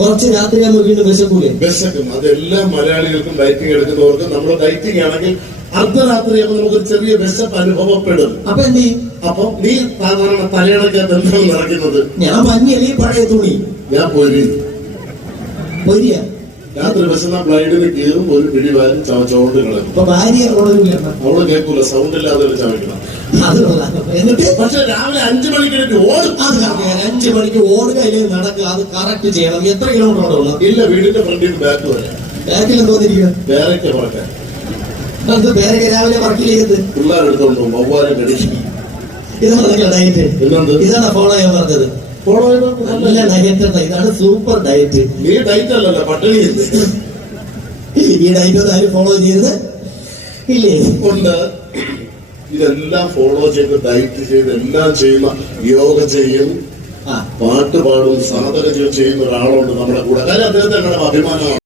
കുറച്ച് രാത്രിയാകുമ്പോൾ വീണ്ടും വിശക്കൂലേ? വിശക്കും. അതെല്ലാം മലയാളികൾക്കും ഡയറ്റിംഗ് എടുക്കുന്നവർക്കും. നമ്മൾ ഡയറ്റിംഗ് ആണെങ്കിൽ അർദ്ധരാത്രിയാകുമ്പോൾ നമുക്കൊരു ചെറിയ വിശപ്പ് അനുഭവപ്പെടും. അപ്പൊ എന്ത് ചെയ്യും? അപ്പൊ നീ സാധാരണ തലയിണക്കകത്ത് എന്താണ് നിറയ്ക്കുന്നത്? ഞാൻ മഞ്ഞളി പഴയ തുണി. ഞാൻ പൊരിയ രാത്രി വിശന്ന ബ്ലൈഡിന് കീറും, ഒരു പിടിവാരും ചവച്ചോണ്ട് കിടക്കും. അപ്പൊ ഭാര്യ അവള് കേൾക്കൂല, സൗണ്ട് ഇല്ലാതെ ചവയ്ക്കണം. എന്നിട്ട് പക്ഷെ രാവിലെ 5 മണിക്ക് ഓടും. 5 മണിക്ക് ഓടുക അല്ലെങ്കിൽ നടക്കുക, അത് കറക്റ്റ് ചെയ്യണം. എത്ര കിലോമീറ്റർ ഓടണം? ഇല്ല, വീടിന്റെ ഫ്രണ്ടിൽ ബാക്ക് വരാം. ബാക്കിൽ തോന്നിരിക്കുക പേരയ്ക്ക പറക്കാൻ. പേരൊക്കെ രാവിലെ പറക്കിലേക്ക് പിള്ളേരെടുത്തോണ്ട് വവ്വാരെ കടിക്കും. ഇതാണ് ഡയറ്റ്. ഇതാണ് ഫോളോ ചെയ്യാൻ പറഞ്ഞത്. ഫോളോ നല്ല ഡയറ്റ്. ഇതാണ് സൂപ്പർ ഡയറ്റ്. നീ ഡയറ്റ് അല്ലല്ലോ, പട്ടിണി. ഈ ഡയറ്റ് ഒന്നും ആരും ഫോളോ ചെയ്ത് ഇല്ലേ? കൊണ്ട് ഇതെല്ലാം ഫോളോ ചെയ്ത് ഡയറ്റ് ചെയ്ത് എല്ലാം ചെയ്യുന്ന, യോഗ ചെയ്യും, പാട്ട് പാടും, സാധന ചെയ്യുന്ന ഒരാളുണ്ട് നമ്മുടെ കൂടെ. കാര്യം അദ്ദേഹത്തെ ഞങ്ങളുടെ അഭിമാനമാണ്.